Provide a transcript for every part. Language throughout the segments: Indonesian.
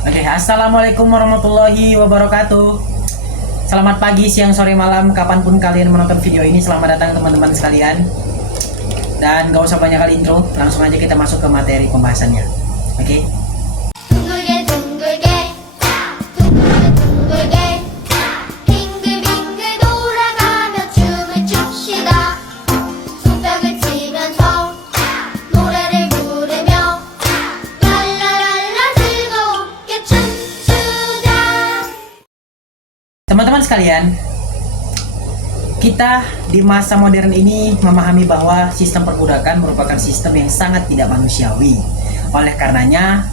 Oke, assalamualaikum warahmatullahi wabarakatuh. Selamat pagi, siang, sore, malam, kapanpun kalian menonton video ini. Selamat datang teman-teman sekalian. Dan gak usah banyak kali intro, langsung aja kita masuk ke materi pembahasannya. Oke. 둥글게 둥글게 둥글게 둥글게 빙글빙글 돌아가며 춤을 춥시다. 손뼉을 치면서 노래를 부르며 랄라랄라 즐겁게 춤추자. Teman-teman sekalian, kita di masa modern ini memahami bahwa sistem perbudakan merupakan sistem yang sangat tidak manusiawi. Oleh karenanya,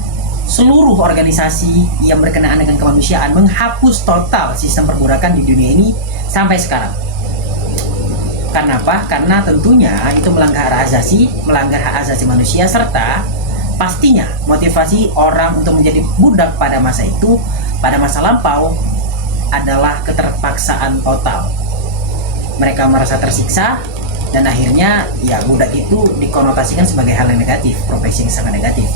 seluruh organisasi yang berkenaan dengan kemanusiaan menghapus total sistem perbudakan di dunia ini sampai sekarang. Karena apa? Karena tentunya itu melanggar hak asasi manusia, serta pastinya motivasi orang untuk menjadi budak pada masa itu, pada masa lampau adalah keterpaksaan total. Mereka merasa tersiksa dan akhirnya ya budak itu dikonotasikan sebagai hal yang negatif, profesi yang sangat negatif.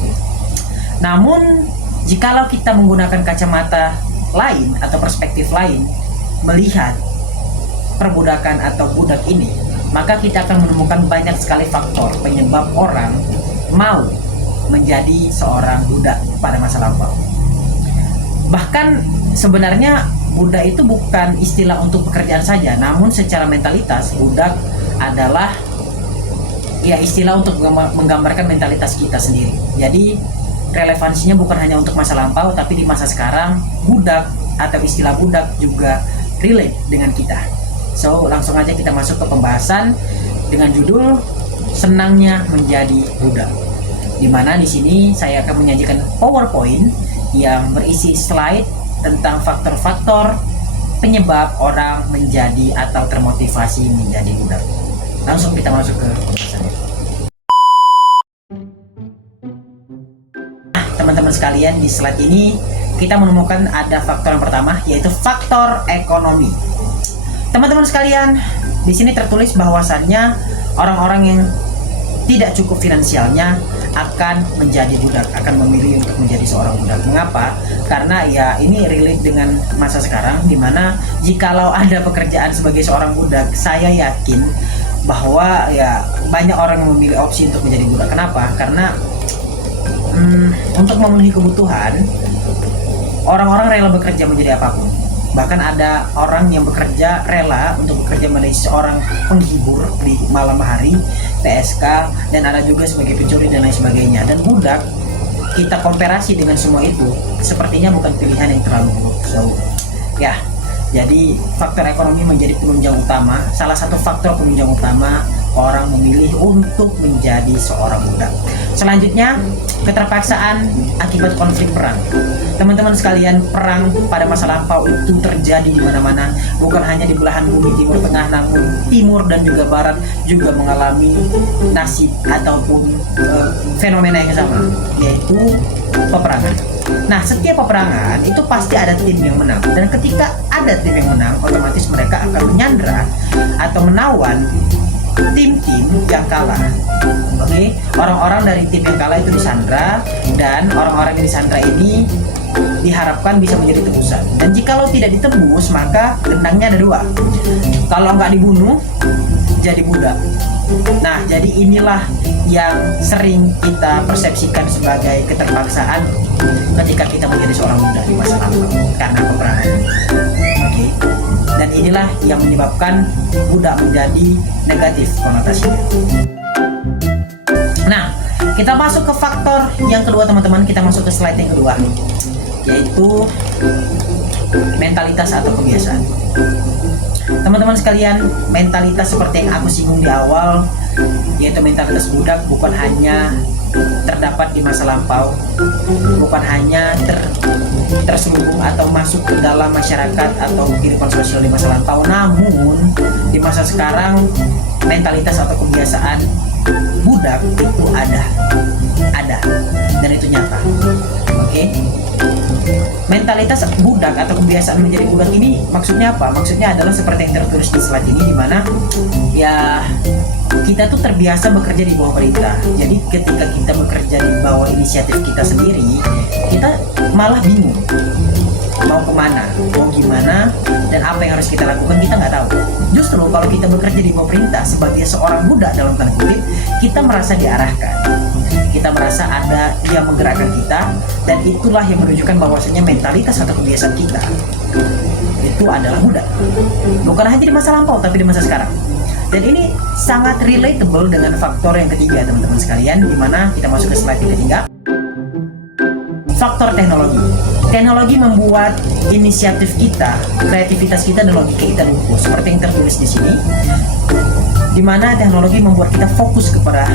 Namun jikalau kita menggunakan kacamata lain atau perspektif lain melihat perbudakan atau budak ini, maka kita akan menemukan banyak sekali faktor penyebab orang mau menjadi seorang budak pada masa lampau. Bahkan sebenarnya budak itu bukan istilah untuk pekerjaan saja, namun secara mentalitas budak adalah ya istilah untuk menggambarkan mentalitas kita sendiri. Jadi relevansinya bukan hanya untuk masa lampau, tapi di masa sekarang budak atau istilah budak juga relate dengan kita. So langsung aja kita masuk ke pembahasan dengan judul senangnya menjadi budak. Dimana di sini saya akan menyajikan PowerPoint yang berisi slide tentang faktor-faktor penyebab orang menjadi atau termotivasi menjadi budak. Langsung kita masuk ke pembahasannya. Nah, teman-teman sekalian, di slide ini kita menemukan ada faktor yang pertama, yaitu faktor ekonomi. Teman-teman sekalian, di sini tertulis bahwasannya orang-orang yang tidak cukup finansialnya akan menjadi budak, akan memilih untuk menjadi seorang budak. Mengapa? Karena ya ini relate dengan masa sekarang, dimana jikalau ada pekerjaan sebagai seorang budak, saya yakin bahwa ya banyak orang yang memilih opsi untuk menjadi budak. Kenapa? Karena untuk memenuhi kebutuhan, orang-orang rela bekerja menjadi apapun. Bahkan ada orang yang rela untuk bekerja menjadi seorang penghibur di malam hari, PSK, dan ada juga sebagai pencuri dan lain sebagainya. Dan budak, kita komparasi dengan semua itu, sepertinya bukan pilihan yang terlalu buruk. So, ya, jadi faktor ekonomi menjadi penunjang utama, salah satu faktor penunjang utama orang memilih untuk menjadi seorang budak. Selanjutnya, keterpaksaan akibat konflik perang. Teman-teman sekalian, perang pada masa lampau itu terjadi di mana-mana, bukan hanya di belahan bumi Timur Tengah, namun Timur dan juga Barat juga mengalami nasib ataupun fenomena yang sama, yaitu peperangan. Nah, setiap peperangan itu pasti ada tim yang menang, dan ketika ada tim yang menang, otomatis mereka akan menyandra atau menawan tim-tim yang kalah. Oke, orang-orang dari tim yang kalah itu disandra, dan orang-orang yang disandra ini diharapkan bisa menjadi tebusan. Dan jikalau tidak ditebus, maka gendangnya ada dua. Kalau nggak dibunuh, jadi budak. Nah, jadi inilah yang sering kita persepsikan sebagai keterpaksaan ketika kita menjadi seorang budak di masa lampau karena peperangan. Oke. Dan inilah yang menyebabkan budak menjadi negatif konotasinya. Nah, kita masuk ke faktor yang kedua, teman-teman. Kita masuk ke slide yang kedua, yaitu mentalitas atau kebiasaan. Teman-teman sekalian, mentalitas seperti yang aku singgung di awal, yaitu mentalitas budak, bukan hanya terdapat di masa lampau, bukan hanya terselubung atau masuk ke dalam masyarakat atau kehidupan sosial di masa lampau, namun di masa sekarang mentalitas atau kebiasaan budak itu ada dan itu nyata. Oke. Mentalitas budak atau kebiasaan menjadi budak ini maksudnya apa? Maksudnya adalah seperti yang tertulis di slide ini, di mana ya kita tuh terbiasa bekerja di bawah perintah. Jadi ketika kita bekerja di bawah inisiatif kita sendiri, kita malah bingung mau kemana, mau gimana, dan apa yang harus kita lakukan kita nggak tahu. Justru kalau kita bekerja di bawah perintah sebagai seorang budak dalam tanda kutip, kita merasa diarahkan, kita merasa ada yang menggerakkan kita, dan itulah yang menunjukkan bahwasanya mentalitas atau kebiasaan kita itu adalah budak, bukan hanya di masa lampau tapi di masa sekarang. Dan ini sangat relatable dengan faktor yang ketiga teman-teman sekalian, dimana kita masuk ke slide yang ketiga. Faktor teknologi. Teknologi membuat inisiatif kita, kreativitas kita, dan logika kita lumpuh. Seperti yang tertulis di sini, di mana teknologi membuat kita fokus kepada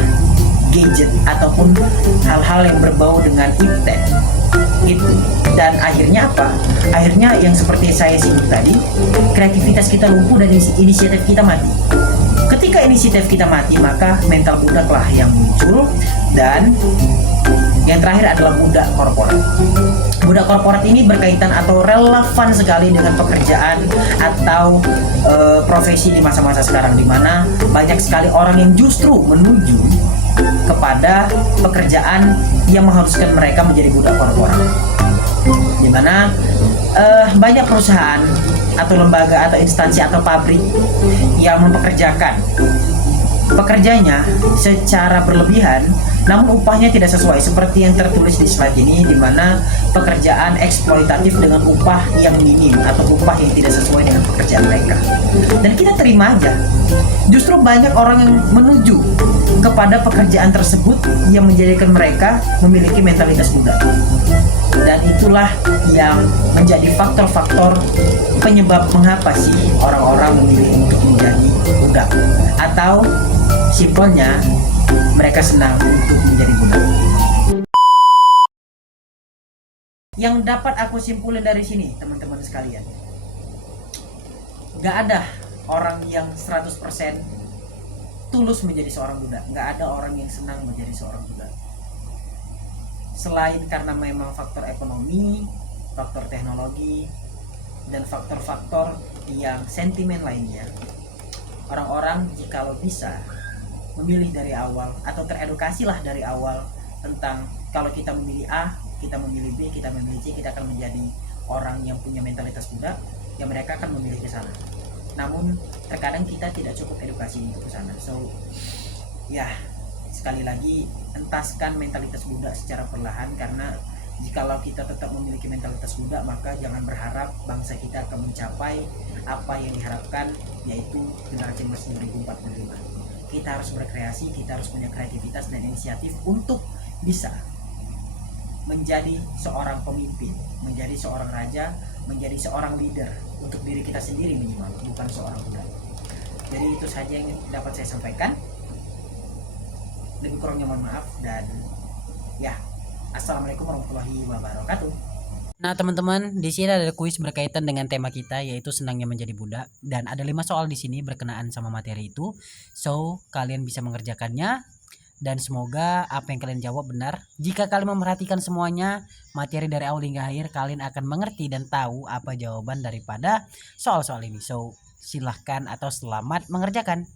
gadget ataupun hal-hal yang berbau dengan iptek. Itu. Dan akhirnya apa? Akhirnya yang seperti saya singgung tadi, kreativitas kita lumpuh dan inisiatif kita mati. Ketika inisiatif kita mati, maka mental budaklah yang muncul, dan yang terakhir adalah budak korporat. Budak korporat ini berkaitan atau relevan sekali dengan pekerjaan atau profesi di masa-masa sekarang, di mana banyak sekali orang yang justru menuju kepada pekerjaan yang mengharuskan mereka menjadi budak korporat. Di mana banyak perusahaan atau lembaga atau instansi atau pabrik yang mempekerjakan pekerjanya secara berlebihan, namun upahnya tidak sesuai seperti yang tertulis di slide ini, di mana pekerjaan eksploitatif dengan upah yang minim atau upah yang tidak sesuai dengan pekerjaan mereka, dan kita terima aja. Justru banyak orang yang menuju kepada pekerjaan tersebut yang menjadikan mereka memiliki mentalitas budak, dan itulah yang menjadi faktor-faktor penyebab mengapa sih orang-orang memilih untuk menjadi budak, atau simpelnya mereka senang untuk menjadi budak. Yang dapat aku simpulin dari sini teman-teman sekalian, gak ada orang yang 100% tulus menjadi seorang budak. Gak ada orang yang senang menjadi seorang budak. Selain karena memang faktor ekonomi, faktor teknologi, dan faktor-faktor yang sentimen lainnya, orang-orang jikalau bisa memilih dari awal atau teredukasilah dari awal tentang kalau kita memilih A, kita memilih B, kita memilih C, kita akan menjadi orang yang punya mentalitas budak, ya mereka akan memilih ke sana. Namun terkadang kita tidak cukup edukasi untuk ke sana. So ya, sekali lagi entaskan mentalitas budak secara perlahan, karena jikalau kita tetap memiliki mentalitas budak, maka jangan berharap bangsa kita akan mencapai apa yang diharapkan, yaitu generasi emas 2045. Kita harus berkreasi, kita harus punya kreativitas dan inisiatif untuk bisa menjadi seorang pemimpin, menjadi seorang raja, menjadi seorang leader untuk diri kita sendiri minimal, bukan seorang budak. Jadi itu saja yang dapat saya sampaikan. Lebih kurangnya mohon maaf, dan ya, assalamualaikum warahmatullahi wabarakatuh. Nah teman-teman, di sini ada kuis berkaitan dengan tema kita, yaitu senangnya menjadi budak, dan ada 5 soal di sini berkenaan sama materi itu. So kalian bisa mengerjakannya, dan semoga apa yang kalian jawab benar. Jika kalian memperhatikan semuanya materi dari awal hingga akhir, kalian akan mengerti dan tahu apa jawaban daripada soal-soal ini. So silahkan atau selamat mengerjakan.